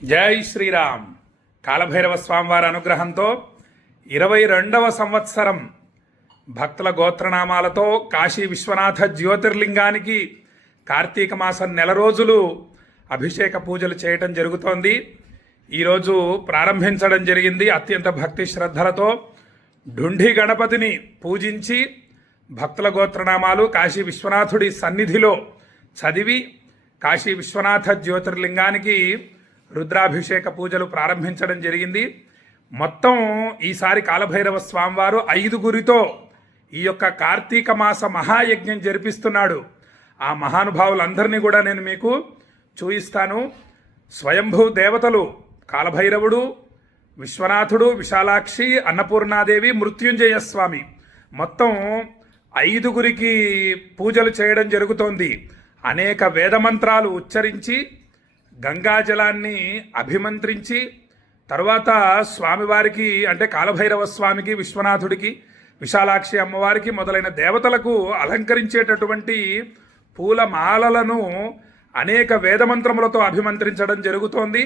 జై శ్రీరామ్. కాలభైరవ స్వామివారి అనుగ్రహంతో 22వ సంవత్సరం భక్తుల గోత్రనామాలతో కాశీ విశ్వనాథ జ్యోతిర్లింగానికి కార్తీక మాసం నెల రోజులు అభిషేక పూజలు చేయటం జరుగుతోంది. ఈరోజు ప్రారంభించడం జరిగింది. అత్యంత భక్తి శ్రద్ధలతో ఢుంఢి గణపతిని పూజించి భక్తుల గోత్రనామాలు కాశీ విశ్వనాథుడి సన్నిధిలో చదివి కాశీ విశ్వనాథ జ్యోతిర్లింగానికి రుద్రాభిషేక పూజలు ప్రారంభించడం జరిగింది. మొత్తం ఈసారి కాలభైరవ స్వామివారు 5గురితో ఈ యొక్క కార్తీక మాస మహాయజ్ఞం జరిపిస్తున్నాడు. ఆ మహానుభావులందరినీ కూడా నేను మీకు చూయిస్తాను. స్వయంభూ దేవతలు కాలభైరవుడు, విశ్వనాథుడు, విశాలాక్షి, అన్నపూర్ణాదేవి, మృత్యుంజయ స్వామి మొత్తం 5గురికి పూజలు చేయడం జరుగుతోంది. అనేక వేదమంత్రాలు ఉచ్చరించి గంగాజలాన్ని అభిమంత్రించి తర్వాత స్వామివారికి అంటే కాలభైరవ స్వామికి, విశ్వనాథుడికి, విశాలాక్షి అమ్మవారికి మొదలైన దేవతలకు అలంకరించేటటువంటి పూలమాలలను అనేక వేదమంత్రములతో అభిమంత్రించడం జరుగుతోంది.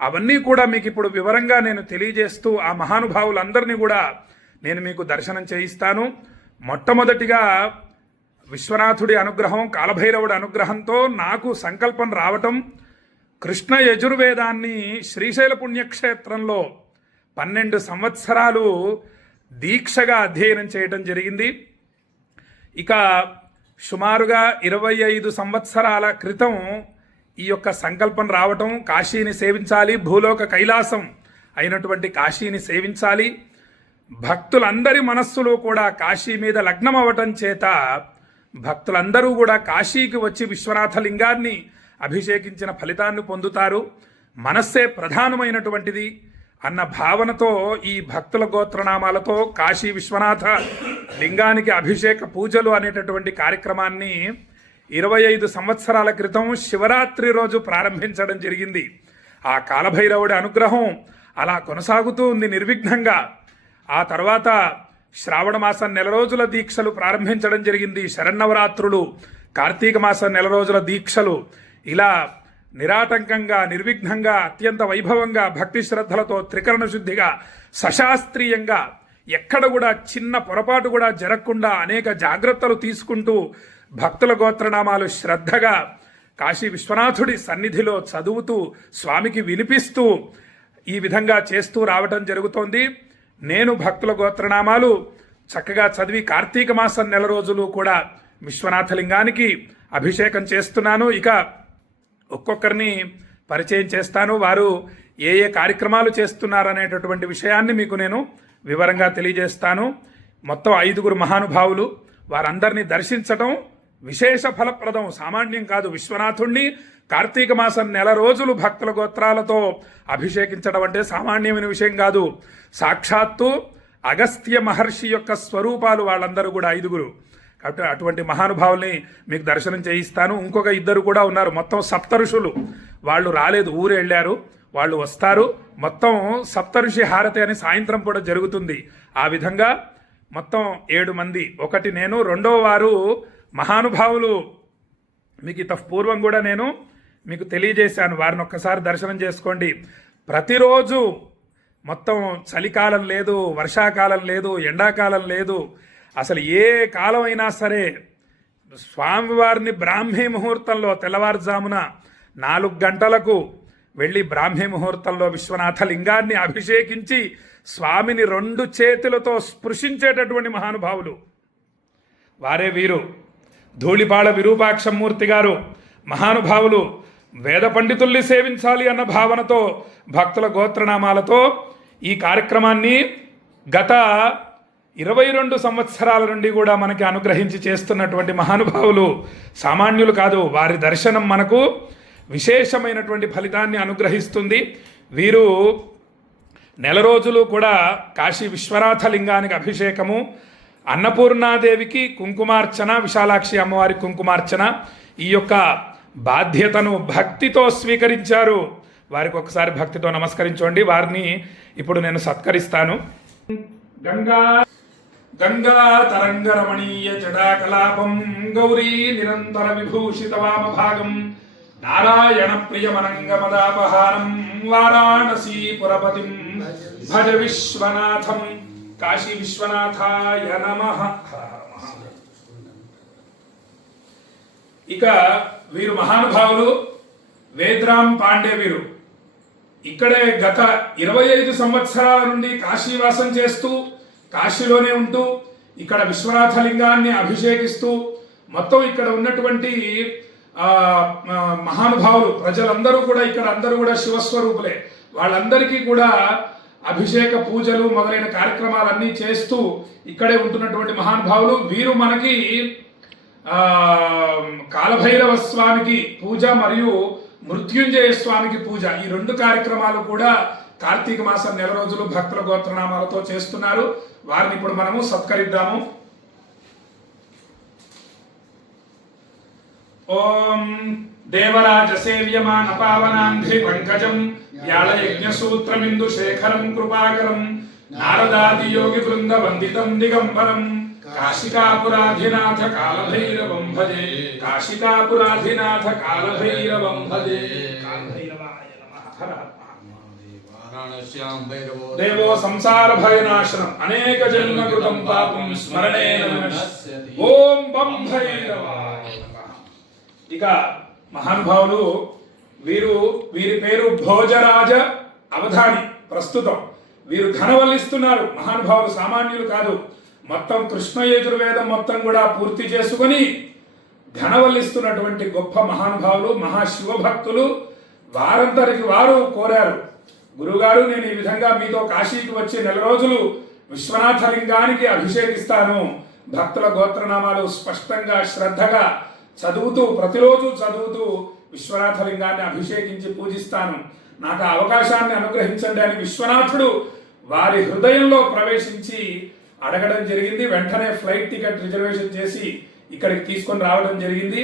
అవన్నీ కూడా మీకు ఇప్పుడు వివరంగా నేను తెలియజేస్తూ ఆ మహానుభావులందరినీ కూడా నేను మీకు దర్శనం చేయిస్తాను. మొట్టమొదటిగా విశ్వనాథుడి అనుగ్రహం, కాలభైరవుడి అనుగ్రహంతో నాకు సంకల్పం రావటం, కృష్ణ యజుర్వేదాన్ని శ్రీశైల పుణ్యక్షేత్రంలో 12 సంవత్సరాలు దీక్షగా అధ్యయనం చేయడం జరిగింది. ఇక సుమారుగా 25 సంవత్సరాల క్రితం ఈ యొక్క సంకల్పం రావటం, కాశీని సేవించాలి, భూలోక కైలాసం అయినటువంటి కాశీని సేవించాలి, భక్తులందరి మనస్సులో కూడా కాశీ మీద లగ్నం అవ్వటం చేత భక్తులందరూ కూడా కాశీకి వచ్చి విశ్వనాథ లింగాన్ని అభిషేకించిన ఫలితాన్ని పొందుతారు. మనస్సే ప్రధానమైనటువంటిది అన్న భావనతో ఈ భక్తుల గోత్రనామాలతో కాశీ విశ్వనాథ లింగానికి అభిషేక పూజలు అనేటటువంటి కార్యక్రమాన్ని 25 సంవత్సరాల క్రితం శివరాత్రి రోజు ప్రారంభించడం జరిగింది. ఆ కాలభైరవుడి అనుగ్రహం అలా కొనసాగుతూ ఉంది నిర్విఘ్నంగా. ఆ తర్వాత శ్రావణ మాసం నెల రోజుల దీక్షలు ప్రారంభించడం జరిగింది. శరన్నవరాత్రులు, కార్తీక మాసం నెల రోజుల దీక్షలు ఇలా నిరాటంకంగా నిర్విఘ్నంగా అత్యంత వైభవంగా భక్తి శ్రద్ధలతో త్రికరణ శుద్ధిగా సశాస్త్రీయంగా ఎక్కడ కూడా చిన్న పొరపాటు కూడా జరగకుండా అనేక జాగ్రత్తలు తీసుకుంటూ భక్తుల గోత్రనామాలు శ్రద్ధగా కాశీ విశ్వనాథుడి సన్నిధిలో చదువుతూ స్వామికి వినిపిస్తూ ఈ విధంగా చేస్తూ రావటం జరుగుతోంది. నేను భక్తుల గోత్రనామాలు చక్కగా చదివి కార్తీక మాసం నెల రోజులు కూడా విశ్వనాథలింగానికి అభిషేకం చేస్తున్నాను. ఇక ఒక్కొక్కరిని పరిచయం చేస్తాను, వారు ఏ ఏ కార్యక్రమాలు చేస్తున్నారనేటటువంటి విషయాన్ని మీకు నేను వివరంగా తెలియజేస్తాను. మొత్తం 5గురు మహానుభావులు, వారందరినీ దర్శించటం విశేష ఫలప్రదం, సామాన్యం కాదు. విశ్వనాథుణ్ణి కార్తీక మాసం నెల రోజులు భక్తుల గోత్రాలతో అభిషేకించడం అంటే సామాన్యమైన విషయం కాదు. సాక్షాత్తు అగస్త్య మహర్షి యొక్క స్వరూపాలు వాళ్ళందరూ కూడా 5గురు. కాబట్టి అటువంటి మహానుభావుల్ని మీకు దర్శనం చేయిస్తాను. ఇంకొక 2 కూడా ఉన్నారు. మొత్తం 7 ఋషులు. వాళ్ళు రాలేదు, ఊరు వెళ్ళారు. వాళ్ళు వస్తారు. మొత్తం 7 ఋషి హారతి అని సాయంత్రం కూడా జరుగుతుంది. ఆ విధంగా మొత్తం 7 మంది. ఒకటి నేను, రెండవ వారు మహానుభావులు. మీకు ఇంత పూర్వం కూడా నేను మీకు తెలియజేశాను, వారిని ఒక్కసారి దర్శనం చేసుకోండి. ప్రతిరోజు మొత్తం చలికాలం లేదు, వర్షాకాలం లేదు, ఎండాకాలం లేదు, అసలు ఏ కాలం అయినా సరే స్వామివారిని బ్రాహ్మీ ముహూర్తంలో తెల్లవారుజామున 4 గంటలకు వెళ్ళి బ్రాహ్మీ ముహూర్తంలో విశ్వనాథ లింగాన్ని అభిషేకించి స్వామిని 2 చేతులతో స్పృశించేటటువంటి మహానుభావులు వారే వీరు. ధూళిపాళ విరూపాక్షమూర్తి గారు మహానుభావులు. వేద పండితుల్ని సేవించాలి అన్న భావనతో భక్తుల గోత్రనామాలతో ఈ కార్యక్రమాన్ని గత 22 సంవత్సరాల నుండి కూడా మనకి అనుగ్రహించి చేస్తున్నటువంటి మహానుభావులు సామాన్యులు కాదు. వారి దర్శనం మనకు విశేషమైనటువంటి ఫలితాన్ని అనుగ్రహిస్తుంది. వీరు నెల రోజులు కూడా కాశీ విశ్వనాథ లింగానికి అభిషేకము, అన్నపూర్ణాదేవికి కుంకుమార్చన, విశాలాక్షి అమ్మవారి కుంకుమార్చన, ఈ యొక్క బాధ్యతను భక్తితో స్వీకరించారు. వారికి ఒకసారి భక్తితో నమస్కరించండి. వారిని ఇప్పుడు నేను సత్కరిస్తాను. గంగా తరంగరమణీయ జటాకలాపం గౌరీ నిరంతర విభూషిత వామభాగం నారాయణ ప్రియమనంగమదాపహారం వారాణసీపురపతిం భజ విశ్వనాథం కాశీ విశ్వనాథాయ నమః. ఇక వీరు మహానుభావులు వేద్రాం పాండే. వీరు ఇక్కడే గత 25 సంవత్సరాల నుండి కాశీవాసం చేస్తూ కాశీలోనే ఉంటూ ఇక్కడ విశ్వనాథ లింగాన్ని అభిషేకిస్తూ మొత్తం ఇక్కడ ఉన్నటువంటి మహానుభావులు ప్రజలందరూ కూడా ఇక్కడ అందరూ కూడా శివస్వరూపులే. వాళ్ళందరికీ కూడా అభిషేక పూజలు మొదలైన కార్యక్రమాలన్నీ చేస్తూ ఇక్కడే ఉంటున్నటువంటి మహానుభావులు. వీరు మనకి కాలభైరవ స్వామికి పూజ మరియు మృత్యుంజయ స్వామికి పూజ, ఈ 2 కార్యక్రమాలు కూడా కార్తీక మాసం నెల రోజులు భక్తుల గోత్రనామాలతో చేస్తున్నారు. వారిని ఇప్పుడు మనము సత్కరిద్దాము. ఓం దేవరాజ సేవ్యమాన పావనాంఘ్రి పంకజం వ్యాళయజ్ఞ సూత్రమిందు శేఖరం కృపాకరం నారదాది యోగి బృంద వందితం దిగంబరం కాశికాపురాధినాథ కాలభైరవం భజే కాశికాపురాధినాథ కాలభైరవం భజే. కాలభైరవాయ నమః. దేవో సంసార భయనాశనం అనేక జన్మ కృతం పాపం స్మరణేన వినశ్యతి. ఓం బం భైరవాయ నమః. ఇక మహానుభావులు వీరి పేరు భోజరాజ అవధాని. ప్రస్తుతం వీరు ఘనవల్లిస్తున్నారు. మహానుభావులు సామాన్యులు కాదు. మొత్తం కృష్ణ యజుర్వేదం మొత్తం కూడా పూర్తి చేసుకుని ఘనవల్లిస్తున్నటువంటి గొప్ప మహానుభావులు, మహాశివ భక్తులు. వారందరికి వారు కోరారు, గురుగారు నేను ఈ విధంగా మీతో కాశీకి వచ్చి నెల రోజులు విశ్వనాథ లింగానికి అభిషేకిస్తాను. భక్తుల గోత్రనామాలు స్పష్టంగా శ్రద్ధగా చదువుతూ ప్రతిరోజు చదువుతూ విశ్వనాథ లింగాన్ని అభిషేకించి పూజిస్తాను. నాకు ఆ అవకాశాన్ని అనుగ్రహించండి అని విశ్వనాథుడు వారి హృదయంలో ప్రవేశించి అడగడం జరిగింది. వెంటనే ఫ్లైట్ టికెట్ రిజర్వేషన్ చేసి ఇక్కడికి తీసుకొని రావడం జరిగింది.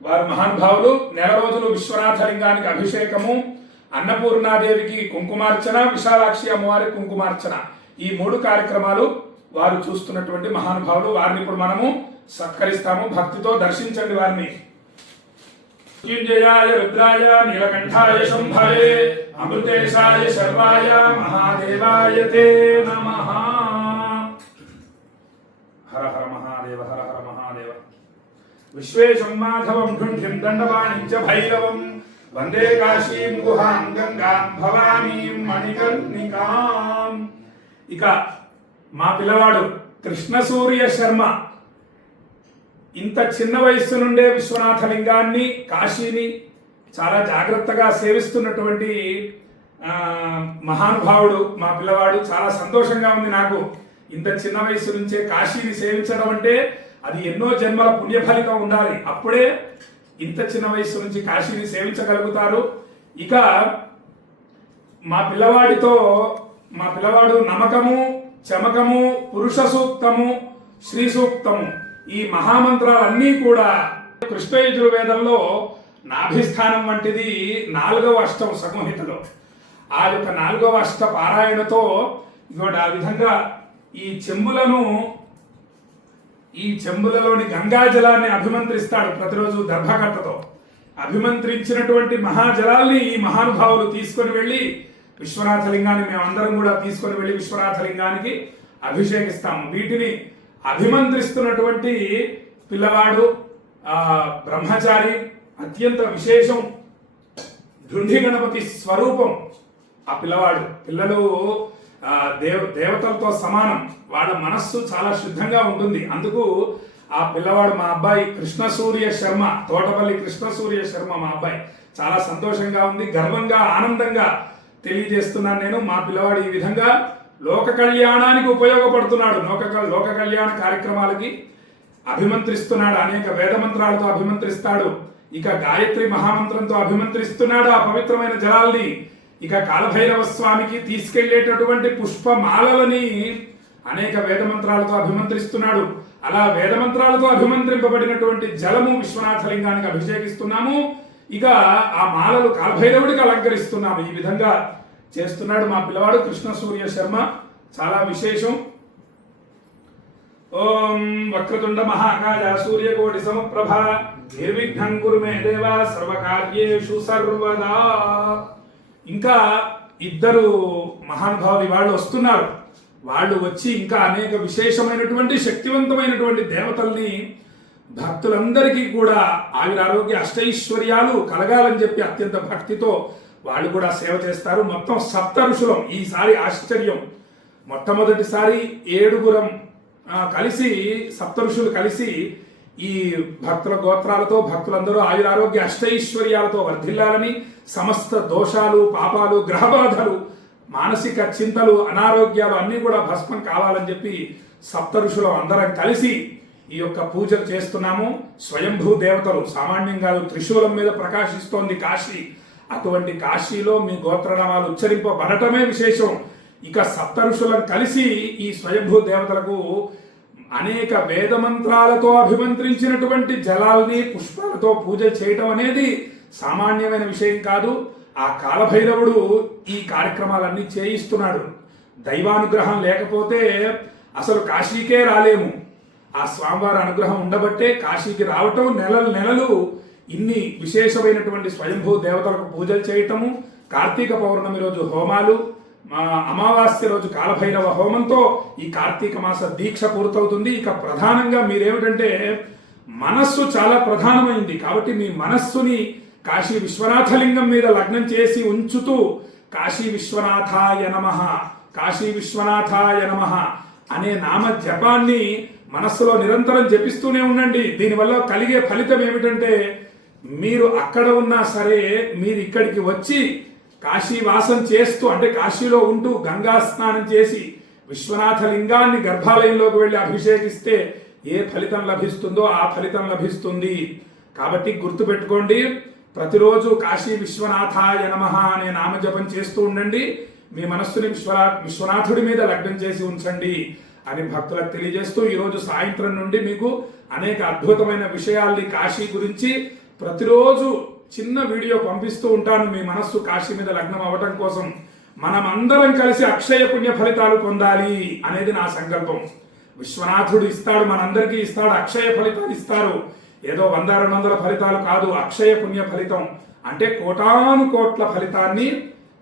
వారు మహానుభావులు నెల రోజులు విశ్వనాథ లింగానికి అభిషేకము, అన్నపూర్ణాదేవికి కుంకుమార్చన, విశాలాక్షి అమ్మవారికి కుంకుమార్చన, ఈ 3 కార్యక్రమాలు వారు చూస్తున్నటువంటి మహానుభావులు. వారిని ఇప్పుడు మనము సత్కరిస్తాము. భక్తితో దర్శించండి వారిని. మృత్యుంజయాయ రుద్రాయ నీలకంఠాయ శంభవే అమృతేశాయ శర్వాయ మహాదేవాయ తే నమః. హర హర మహాదేవ హర హర మహాదేవ. విశ్వేశం మాధవం ఢుంఢిం దండపాణిం చ భైరవం వందే కాశీం గుహాం గంగాం భవానీం మణికర్ణికాం. ఇక మా పిల్లవాడు కృష్ణసూర్య శర్మ ఇంత చిన్న వయస్సు నుండే విశ్వనాథ లింగాన్ని కాశీని చాలా జాగ్రత్తగా సేవిస్తున్నటువంటి మహానుభావుడు మా పిల్లవాడు. చాలా సంతోషంగా ఉంది నాకు. ఇంత చిన్న వయసు నుంచే కాశీని సేవించడం అంటే అది ఎన్నో జన్మల పుణ్యఫలితం ఉండాలి. అప్పుడే ఇంత చిన్న వయసు నుంచి కాశీని సేవించగలుగుతారు. ఇక మా పిల్లవాడు నమకము, చమకము, పురుష సూక్తము, శ్రీ సూక్తము, ఈ మహామంత్రాలన్నీ కూడా కృష్ణ యజుర్వేదంలో నాభిస్థానం వంటిది 4వ అష్టం సంహితలో. ఆ యొక్క 4వ అష్ట పారాయణతో ఇవాడు ఆ విధంగా ఈ చెంబులలోని గంగాజలాన్ని అభిమంత్రిస్తాడు. ప్రతిరోజు దర్భకట్టతో అభిమంత్రించినటువంటి మహాజలాల్ని ఈ మహానుభావులు తీసుకొని వెళ్ళి విశ్వనాథ లింగాన్ని మేమందరం కూడా తీసుకొని వెళ్ళి విశ్వనాథ లింగానికి అభిషేకిస్తాము. వీటిని అభిమంత్రిస్తున్నటువంటి పిల్లవాడు బ్రహ్మచారి, అత్యంత విశేషం, ఢుంఢి గణపతి స్వరూపం ఆ పిల్లలు దేవతలతో సమానం. వాళ్ళ మనస్సు చాలా శుద్ధంగా ఉంటుంది. అందుకు ఆ పిల్లవాడు మా అబ్బాయి కృష్ణసూర్య శర్మ, తోటపల్లి కృష్ణసూర్య శర్మ మా అబ్బాయి. చాలా సంతోషంగా ఉంది, గర్వంగా ఆనందంగా తెలియజేస్తున్నాను నేను. మా పిల్లవాడు ఈ విధంగా లోక కళ్యాణానికి ఉపయోగపడుతున్నాడు. లోక కళ్యాణ కార్యక్రమాలకి అభిమంత్రిస్తున్నాడు. అనేక వేద మంత్రాలతో అభిమంత్రిస్తాడు. ఇక గాయత్రి మహామంత్రంతో అభిమంత్రిస్తున్నాడు ఆ పవిత్రమైన జలాల్ని. ఇక కాలభైరవ స్వామికి తీసుకెళ్లేటటువంటి పుష్పమాలని అనేక వేద మంత్రాలతో అభిమంత్రిస్తున్నాడు. అలా వేద మంత్రాలతో అభిమంత్రింపబడినటువంటి జలము విశ్వనాథ లింగానికి అభిషేకిస్తున్నాము. ఇక ఆ మాలలు కాలభైరవుడికి అలంకరిస్తున్నాము. ఈ విధంగా చేస్తున్నాడు మా పిల్లవాడు కృష్ణ సూర్య శర్మ. చాలా విశేషం. ఓం వక్రతుండ మహాకాయ సూర్యకోటి సమప్రభ నిర్విఘ్నం కురు మే దేవ సర్వకార్యేషు సర్వదా. ఇంకా ఇద్దరు మహానుభావులు వాళ్ళు వస్తున్నారు. వాళ్ళు వచ్చి ఇంకా అనేక విశేషమైనటువంటి శక్తివంతమైనటువంటి దేవతల్ని భక్తులందరికీ కూడా ఆయురారోగ్య అష్టైశ్వర్యాలు కలగాలని చెప్పి అత్యంత భక్తితో వాళ్ళు కూడా సేవ చేస్తారు. మొత్తం 7 ఋషులం. ఈసారి ఆశ్చర్యం, మొట్టమొదటిసారి 7గురం కలిసి 7 ఋషులు కలిసి ఈ భక్తుల గోత్రాలతో భక్తులందరూ ఆయురారోగ్య అష్టైశ్వర్యాలతో వర్ధిల్లాలని, సమస్త దోషాలు పాపాలు గ్రహబాధలు మానసిక చింతలు అనారోగ్యాలు అన్నీ కూడా భస్మం కావాలని చెప్పి 7 ఋషులు అందరం కలిసి ఈ యొక్క పూజలు చేస్తున్నాము. స్వయంభూ దేవతలు సామాన్యంగా త్రిశూలం మీద ప్రకాశిస్తోంది కాశీ. అటువంటి కాశీలో మీ గోత్రనామాలు ఉచ్చరింపబడటమే విశేషం. ఇక 7 ఋషులం కలిసి ఈ స్వయంభూ దేవతలకు అనేక వేదమంత్రాలతో అభిమంత్రించినటువంటి జలాల్ని పుష్పాలతో పూజ చేయటం అనేది సామాన్యమైన విషయం కాదు. ఆ కాలభైరవుడు ఈ కార్యక్రమాలన్నీ చేయిస్తున్నాడు. దైవానుగ్రహం లేకపోతే అసలు కాశీకే రాలేము. ఆ స్వామివారి అనుగ్రహం ఉండబట్టే కాశీకి రావటం, నెలలు ఇన్ని విశేషమైనటువంటి స్వయంభూ దేవతలకు పూజలు చేయటము, కార్తీక పౌర్ణమి రోజు హోమాలు, అమావాస్య రోజు కాలభైరవ హోమంతో ఈ కార్తీక మాస దీక్ష పూర్తవుతుంది. ఇక ప్రధానంగా మీరేమిటంటే మనస్సు చాలా ప్రధానమైంది కాబట్టి మీ మనస్సుని కాశీ విశ్వనాథలింగం మీద లగ్నం చేసి ఉంచుతూ కాశీ విశ్వనాథాయ నమః, కాశీ విశ్వనాథాయ నమః అనే నామ జపాన్ని మనస్సులో నిరంతరం జపిస్తూనే ఉండండి. దీనివల్ల కలిగే ఫలితం ఏమిటంటే మీరు అక్కడ ఉన్నా సరే మీరు ఇక్కడికి వచ్చి కాశీ వాసం చేస్తూ అంటే కాశీలో ఉంటూ గంగా స్నానం చేసి విశ్వనాథ లింగాన్ని గర్భాలయంలోకి వెళ్ళి అభిషేకిస్తే ఏ ఫలితం లభిస్తుందో ఆ ఫలితం లభిస్తుంది. కాబట్టి గుర్తుపెట్టుకోండి, ప్రతిరోజు కాశీ విశ్వనాథాయ నమః అనే నామజపం చేస్తూ ఉండండి. మీ మనస్సుని విశ్వనాథుడి మీద లగ్నం చేసి ఉంచండి అని భక్తులకు తెలియజేస్తూ ఈరోజు సాయంత్రం నుండి మీకు అనేక అద్భుతమైన విషయాల్ని కాశీ గురించి ప్రతిరోజు చిన్న వీడియో పంపిస్తూ ఉంటాను. మీ మనస్సు కాశీ మీద లగ్నం అవ్వటం కోసం మనం అందరం కలిసి అక్షయ పుణ్య ఫలితాలు పొందాలి అనేది నా సంకల్పం. విశ్వనాథుడు ఇస్తాడు, మనందరికీ ఇస్తాడు, అక్షయ ఫలితాలు ఇస్తారు. ఏదో 100-200 ఫలితాలు కాదు, అక్షయ పుణ్య ఫలితం అంటే కోటాను కోట్ల ఫలితాన్ని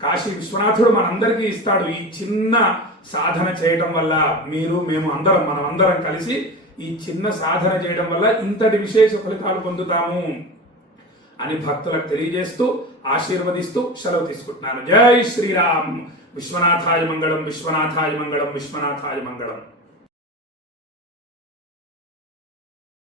కాశీ విశ్వనాథుడు మనందరికీ ఇస్తాడు. ఈ చిన్న సాధన చేయడం వల్ల మనమందరం కలిసి ఈ చిన్న సాధన చేయడం వల్ల ఇంతటి విశేష ఫలితాలు పొందుతాము అని భక్తులకు తెలియజేస్తూ ఆశీర్వదిస్తూ సెలవు తీసుకుంటున్నాను. జై శ్రీరామ్. విశ్వనాథాయ మంగళం, విశ్వనాథాయ మంగళం, విశ్వనాథాయ మంగళం.